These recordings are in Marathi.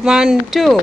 1 2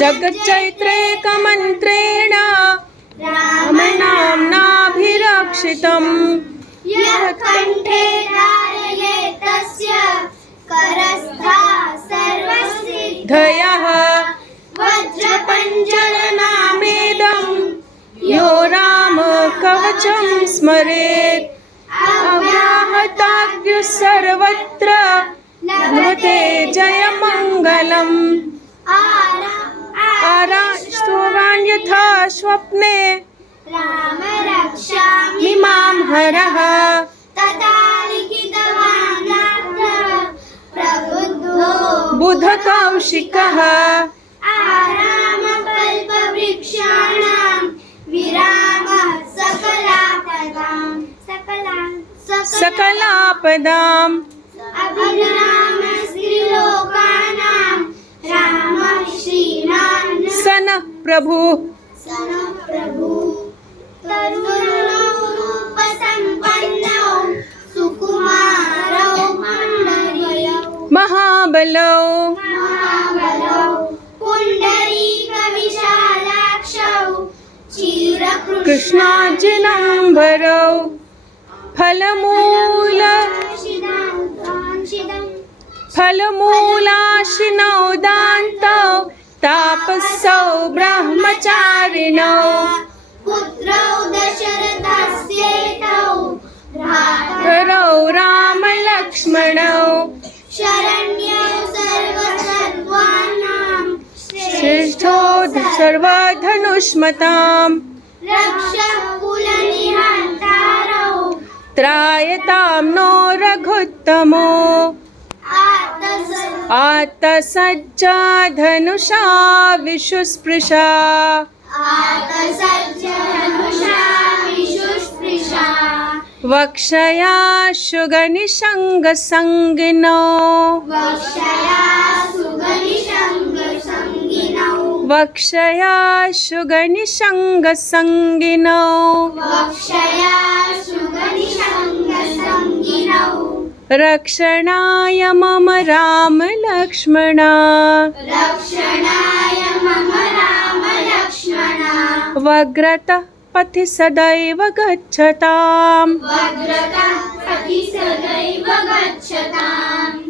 जगच्चैत्रैकमन्त्रेण रामनाम्नाभिरक्षितम् यः कण्ठे धारयेत् तस्य करस्था सर्वसिद्धयः वज्रपञ्जरनामेदं यो रामकवचं स्मरेत् अव्याहताद्युः सर्वत्र लभते जयमङ्गलम् आराष्ट्रोवान् यथा स्वप्ने राम रक्षामि मां हरः तथा लिखितवान् प्रबुद्धो बुधकौशिकः आरामकल्पवृक्षाणां विरामः सकलापदाम् सकलापदाम् अभिरामस्त्रिलोकानां रामः श्रीणां सन प्रभु सन प्रभु तरुणो रूपसम्पन्नौ सुकुमारौ पुण्डरीकौ महाबलौ महाबलौ पुण्डरीकविशालाक्षौ चिरकृष्णाजिनं कृष्णाजिनाम्बरौ फलमूलाशिनौ दान्तौ तापसौ ब्रह्मचारिणौ पुत्रौ दशरथस्येतौ भ्रातरौ रामलक्ष्मणौ शरण्यौ सर्वसर्वाणां श्रेष्ठो सर्वधनुष्मताम् रक्षः कुलनिहन्तारौ त्रायतां नो रघुत्तमो आतसज्जा धनुषा विशुस्पृशा आतसज्जधनुषा विशुस्पृशा वक्षया शुगनिषङ्गसङ्गिनो वक्षया सुगनिषङ्गसङ्गिनौ वक्षया शुगनिषङ्गसङ्गिनो वक्षया सुगनिषङ्गसङ्गिनौ रक्षणाय मम राम लक्ष्मणा रक्षणाय मम राम लक्ष्मणा वग्रतः पथि सदैव गच्छताम् वग्रतः पथि सदैव गच्छताम्